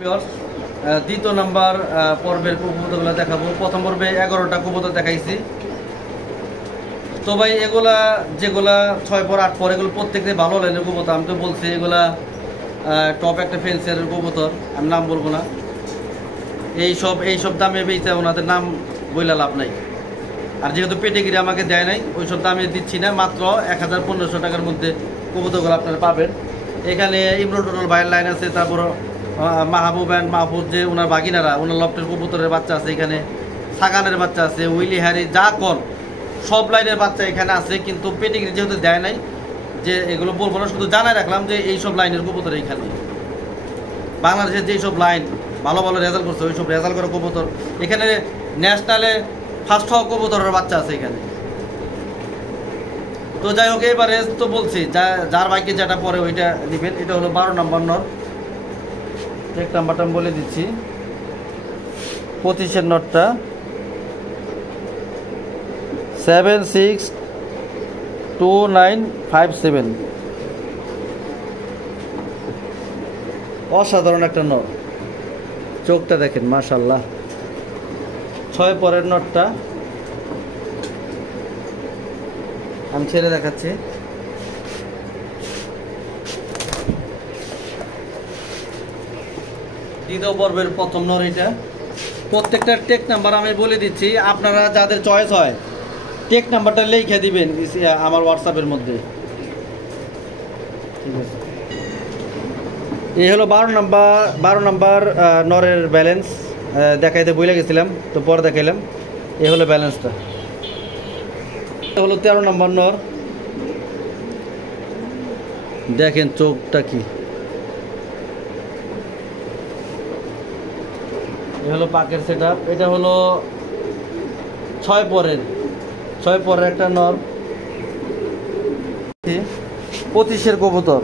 দ্বিতীয় নাম্বার পর্বের কবুতরগুলো দেখাবো। প্রথম পর্বে 11টা কবুতর দেখাইছি। তো ভাই এগুলা যেগুলা 6 পর 8 পর এগুলো প্রত্যেকটাই ভালো লাইনের কবুতর। আমি তো বলছি এগুলা টপ একটা ফেন্সের কবুতর, আমি নাম বলবো না। এইসব দামে বেচতে ওনাদের নাম বইলা লাভ নাই। আর যেহেতু পেটিগিরি আমাকে দেয় নাই, ওইসব দামে দিচ্ছি না। মাত্র 1500 টাকার মধ্যে কবুতরগুলো আপনারা পাবেন। এখানে ইমরুল টোটল ভাইয়ের লাইন আছে, তারপর মাহবুব অ্যান্ড মাহফুজ যে ওনার বাগিনারা, ওনার লফটের কবুতরের বাচ্চা আছে, এখানে সাগানের বাচ্চা আছে, উইলি হ্যারি যা কর সব লাইনের বাচ্চা এখানে আছে। কিন্তু পেটিগিরি যেহেতু দেয় নাই, যে এগুলো বলবো না, শুধু জানাই রাখলাম যে এইসব লাইনের কবুতর এইখানে বাংলাদেশের যেসব লাইন ভালো ভালো রেজাল্ট করছে, ওইসব রেজাল্ট করা কবুতর এখানে ন্যাশনালে ফার্স্ট হওয়া কবুতরের বাচ্চা আছে এখানে। তো যাই হোক, এবারে তো বলছি যার বাইকে যেটা পরে ওইটা নেবেন। এটা হলো 12 নম্বর নর। চেক নাম্বারটা আমি বলে দিচ্ছি। 25-এর নটটা 762957। অসাধারণ একটা নট, চোখটা দেখেন মাশাআল্লাহ। 6 পরের নটটা আমি ছেড়ে দেখাচ্ছি। দ্বিতীয় পর্বের প্রথম নর এটা। প্রত্যেকটা টেক নাম্বার আমি বলে দিচ্ছি, আপনারা যাদের চয়েস হয় টেক নাম্বারটা লিখে দিবেন আমার হোয়াটসঅ্যাপের মধ্যে, ঠিক আছে। এই হলো 12 নাম্বার নরের ব্যালেন্স। দেখাইতে বলে গেছিলাম, তো পরে দেখাইলাম। এই হলো ব্যালেন্সটা। এটা হলো 13 নম্বর নর। দেখেন চোখটা কি। এই হলো পাকের সেট আপ। এটা হলো 6 পরের একটা নর, 25-এর কবুতর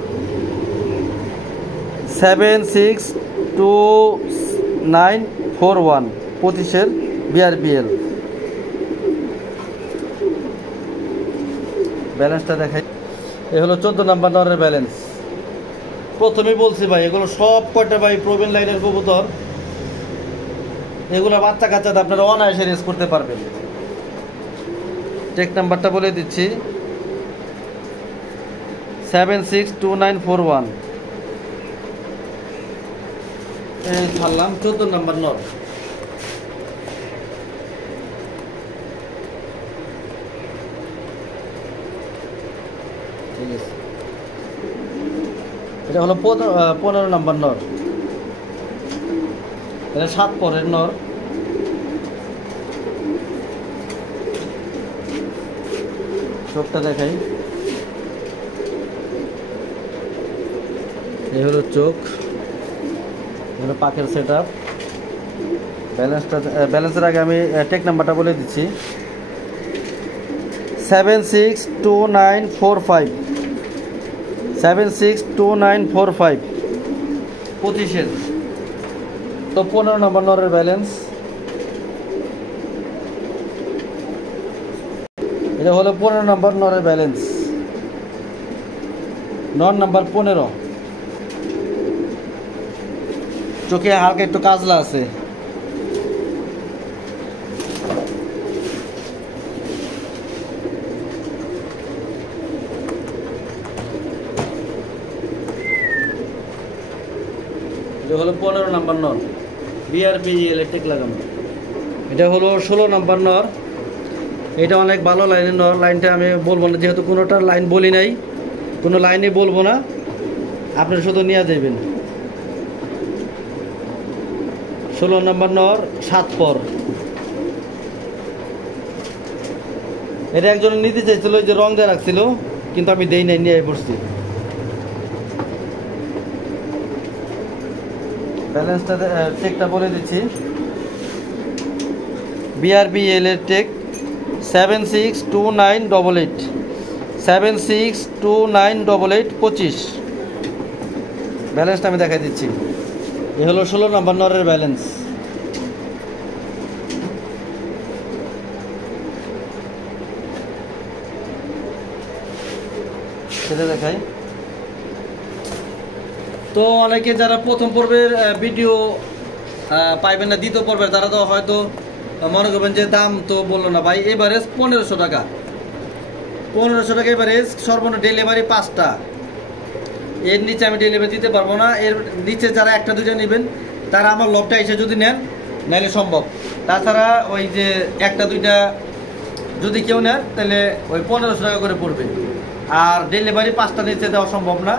762941, 25-এর BRBL। ব্যালেন্সটা দেখাই। এ হলো 14 নম্বর নরের ব্যালেন্স। প্রথমেই বলছি ভাই, এগুলো সব কয়টা ভাই প্রবীণ লাইনের কবুতর। এগুলো বাচ্চা কাচ্চাতে আপনারা অনায়াসে রেস করতে পারবেন। টেক নাম্বারটা বলে দিচ্ছি, 762941। এই ছাড়লাম 14 নম্বর নর। ঠিক আছে, এটা হলো 15 নম্বর নর। এটা 7 পরের নর। চোখটা দেখাই। এই হলো চোখ, এগুলো পাখের সেট আপ। ব্যালেন্সের আগে আমি টেক নাম্বারটা বলে দিচ্ছি, 762945, 762945, 25-এর। তো 15 নম্বর নরের ব্যালেন্স। এটা হলো 15 নম্বর নরের ব্যালেন্স। নর নাম্বার 15। চোখে হালকা একটু কাজলা আছে। এটা হলো 15 নম্বর নর, BRBL টেক লাগানো। এটা হলো 16 নম্বর নর। এটা অনেক ভালো লাইনের নর। লাইনটা আমি বলবো না, যেহেতু কোনোটার লাইন বলি নাই, কোনো লাইনে বলবো না, আপনারা শুধু নিয়ে যাবেন। 16 নম্বর নর, 7 পর। এটা একজন নিতে চাইছিল, যে রং দিয়ে রাখছিল, কিন্তু আমি দেই নাই, নিয়ে পড়ছি। ব্যালেন্সটা টেকটা বলে দিচ্ছি, BRBL এর টেক 762988, 762988, 25। ব্যালেন্সটা আমি দেখাই দিচ্ছি। এ হলো 16 নম্বর নরের ব্যালেন্স। সেটা দেখাই। তো অনেকে যারা প্রথম পর্বের ভিডিও পাইবেন না, দ্বিতীয় পর্বের তারা তো হয়তো মনে করবেন যে দাম তো বললো না ভাই। এভারেজ 1500 টাকা, 1500 টাকা এভারেজ। সর্বনিম্ন ডেলিভারি 5টা, এর নিচে আমি ডেলিভারি দিতে পারবো না। এর নিচে যারা একটা দুইটা নেবেন তারা আমার লবটা এসে যদি নেন, নাইলে সম্ভব। তাছাড়া ওই যে একটা দুইটা যদি কেউ নেন তাহলে ওই 1500 টাকা করে পড়বে। আর ডেলিভারি 5টা নিচে দেওয়া সম্ভব না।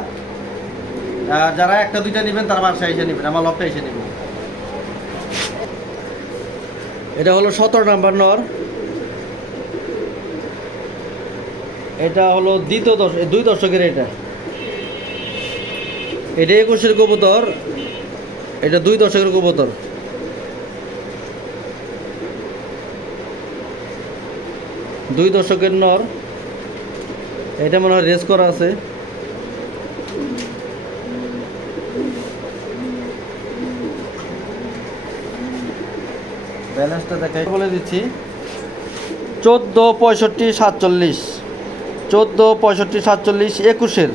যারা একটা দুইটা নেবেন তারা বাসায় এসে নেবেন, আমার লবটা এসে নেবেন। এটা হলো 17 নাম্বার নর। এটা হলো দ্বিতীয় দশক, 2 দশকের। এটা 21-এর কবুতর, এটা 2 দশকের কবুতর। দুই দশকের নর। এটা মনে হয় রেস করা আছে। ব্যালেন্সটা দেখাই বলে দিচ্ছি, 14, 65, 47, 14, 65, 47, 21-এর।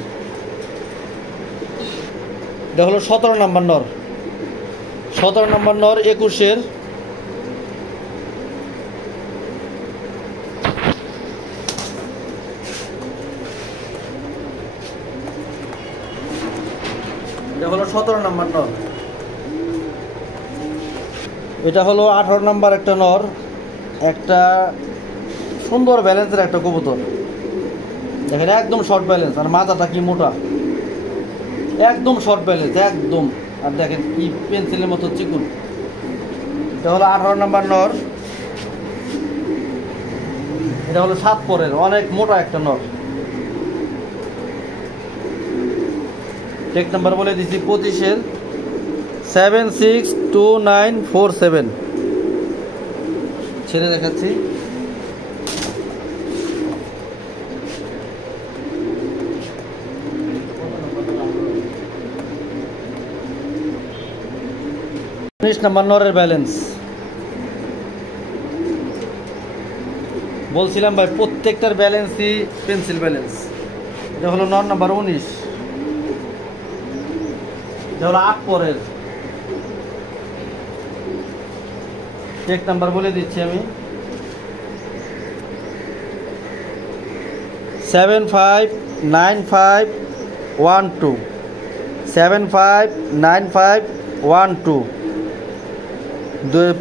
এটা হলো 17 নাম্বার নর, 17 নাম্বার নর 21-এর। এটা হলো 17 নাম্বার নর। এটা হলো 18 নাম্বার একটা নর, একটা সুন্দর ব্যালেন্সের একটা কবুতর। দেখেন একদম শর্ট ব্যালেন্স, আর মাথাটা কি মোটা, একদম শর্ট ব্যালেন্স একদম। আর দেখেন কি পেন্সিলের মতো চিকুন। এটা হলো 18 নাম্বার নর। এটা হলো 7 পরের, অনেক মোটা একটা নর। টেক নাম্বার বলে দিচ্ছি 25-এর 762947। ছেড়ে দেখাচ্ছি। নাম্বার নরের ব্যালেন্স বলছিলাম ভাই, প্রত্যেকটার ব্যালেন্সই পেন্সিল ব্যালেন্স। এটা হলো নর নাম্বার 19। এটা হলো 8 পরের। চেক নাম্বার বলে দিচ্ছি আমি, 759512, 759512,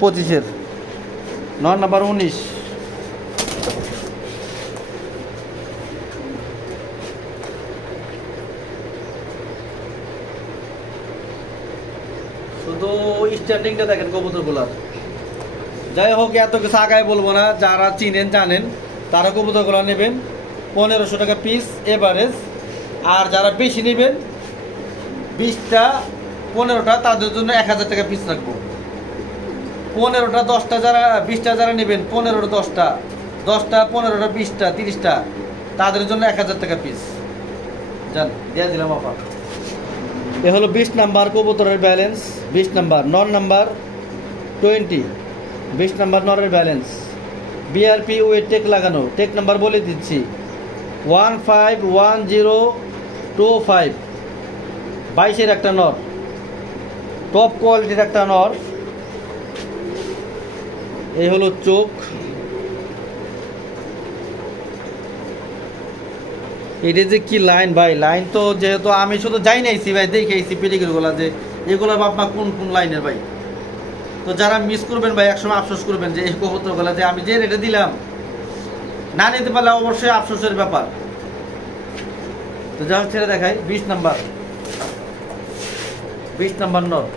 25-এর নর নাম্বার 19। শুধু স্ট্যান্ডিংটা দেখেন কবুতরগুলার। যাই হোক, এত কিছু আগায় বলবো না, যারা চিনেন জানেন তারা কবুতরগুলো নেবেন 1500 টাকা পিস এভারেজ। আর যারা বেশি নেবেন 20টা 15টা, তাদের জন্য 1000 টাকা পিস রাখবো। 15টা 10টা, যারা 20টা যারা নেবেন 15টা 10টা, 10টা 15টা 20টা 30টা, তাদের জন্য 1000 টাকা পিস। জান দিয়ে দিলাম অফার। এ হলো 20 নাম্বার কবুতরের ব্যালেন্স। 20 নাম্বার নর নাম্বার 20, 20 নাম্বার নরের ব্যালেন্স। বিআরপি ওয়েট টেক লাগানো। টেক নাম্বার বলে দিচ্ছি 151025, 22-এর একটা নর, টপ কোয়ালিটির একটা নর। এই হলো চোখ। এটা যে কি লাইন ভাই, লাইন তো যেহেতু আমি শুধু যাই নাইছি ভাই, দেখে আইছি পেডিগ্রিগুলা যে এগুলো বাপমা কোন কোন লাইনের ভাই। তো যারা মিস করবেন ভাই, একসময় আফসোস করবেন যে এই কবুতরগুলা যে আমি যে রেটে দিলাম না নিতে পারলে অবশ্যই আফসোসের ব্যাপার। তো যা ছেড়ে দেখাই 20 নাম্বার, 20 নাম্বার নর।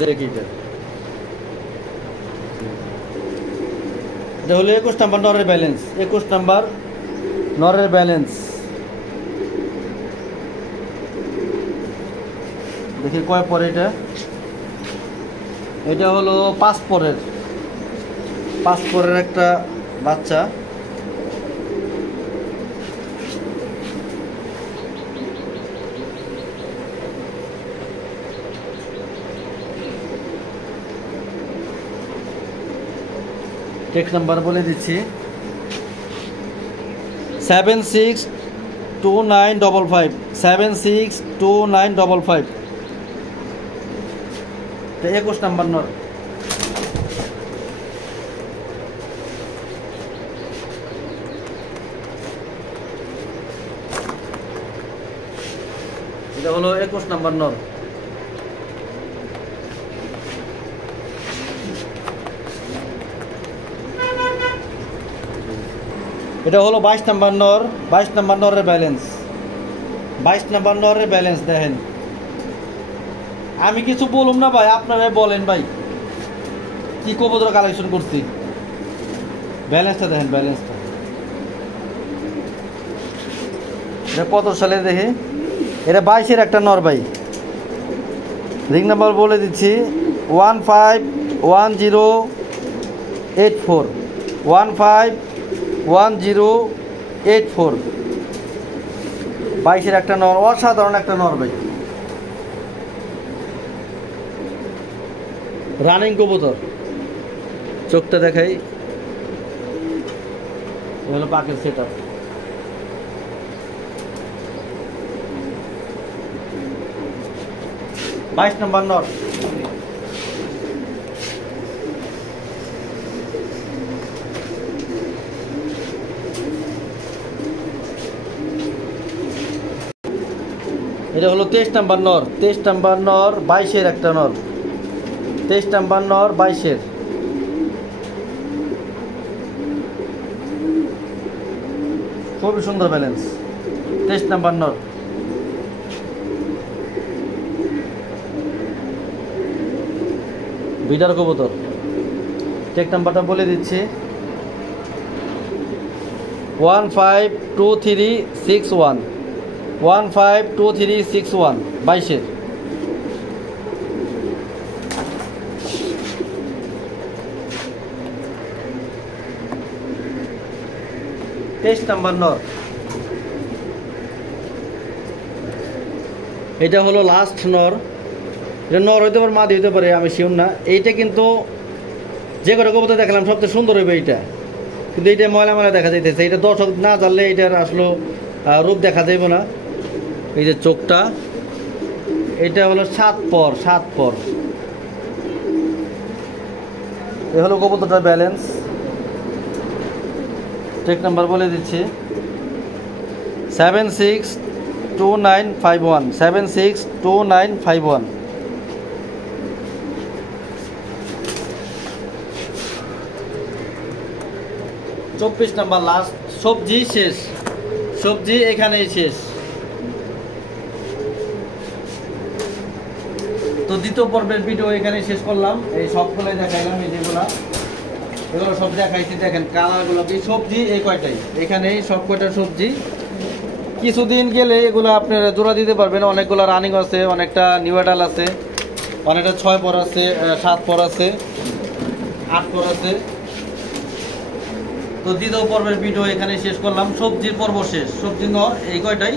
দেখি এটা হলো 21 নাম্বার নরের ব্যালেন্স। 21 নাম্বার নরের ব্যালেন্স দেখি কয় পরে। এটা হলো 5 পরের, 5 পরের একটা বাচ্চা। টেক্সট নাম্বার বলে দিচ্ছি 762955 762955। 21 নাম্বার নর। এটা হলো 21 নাম্বার নর। এটা হলো 22 নাম্বার নর। 22 নাম্বার নরের ব্যালেন্স, 22 নাম্বার নরের ব্যালেন্স দেখেন। আমি কিছু বলুম না ভাই, আপনারা বলেন ভাই কি কবুতর কালেকশন করছি। ব্যালেন্সটা দেখেন, ব্যালেন্সটা এটা কত সালে দেখে। এটা 22-এর একটা নর ভাই। রিং নাম্বার বলে দিচ্ছি 151084 151084। 22-এর একটা নর, অসাধারণ একটা নর ভাই, রানিং কবুতর। চোখটা দেখাই, হলো পাকের সেট আপ। বাইশ নম্বর নর। এটা হলো 23 নাম্বার নর। 23 নাম্বার নর, 22-এর একটা নর। 23 নাম্বার নর, 22-এর। খুবই সুন্দর ব্যালেন্স। 23 নাম্বার নর। বিডার কবুতর। টেক নাম্বারটা বলে দিচ্ছি 152361 152361 22-এর। তেইশ নাম্বার নর। এটা হলো লাস্ট নর। এটা নর হইতে পারে, মাদি হইতে পারে, আমি শিওর না। এইটা কিন্তু যে কটা কবুতর দেখলাম সবচেয়ে সুন্দর হইবে এইটা, কিন্তু এইটা ময়লা ময়লা দেখা যাইতেছে। এটা দর্শক না জানলে এটার আসলে রূপ দেখা যাইব না। এই যে চোখটা, এটা হলো 7 পর 7 পর। এ হলো কবুতরটার ব্যালেন্স। টেক নাম্বার বলে দিচ্ছি 762951 762951। 24 নাম্বার লাস্ট। সবজি শেষ, সবজি এখানেই শেষ। তো দ্বিতীয় পর্বের ভিডিও এখানেই শেষ করলাম। এই সবগুলো দেখাইলাম, এই যেগুলো এগুলো সব দেখাইছি। দেখেন কালারগুলো কি, সবজি এই কয়টাই, এখানেই সব কয়টা সবজি। কিছুদিন গেলে এগুলো আপনারা জোড়া দিতে পারবেন। অনেকগুলো রানিং আছে, অনেকটা নিউ অ্যাডাল আছে, অনেকটা 6 পর আছে, 7 পর আছে, 8 পর আছে। তো দ্বিতীয় পর্বের ভিডিও এখানে শেষ করলাম। সবজির পর্ব শেষ। সবজি নর এই কয়টাই।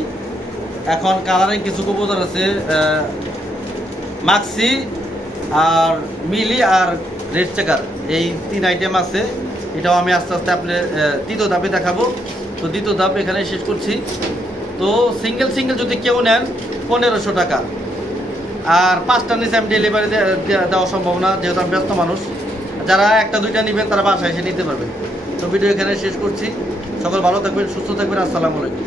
এখন কালারিং কিছু কবুতর আছে, মাক্সি আর মিলি আর রেড চেকার, এই 3 আইটেম আছে। এটাও আমি আস্তে আস্তে আপনার তৃতীয় ধাপে দেখাবো। তো দ্বিতীয় ধাপ এখানে শেষ করছি। তো সিঙ্গেল সিঙ্গেল যদি কেউ নেন 1500 টাকা, আর 5টার নিচে আমি ডেলিভারি দেওয়া সম্ভব না, যেহেতু আমি ব্যস্ত মানুষ। যারা 1টা 2টা নেবেন তারা বাসায় এসে নিতে পারবেন। তো ভিডিও এখানে শেষ করছি। সকল ভালো থাকবেন, সুস্থ থাকবেন। আসসালামু আলাইকুম।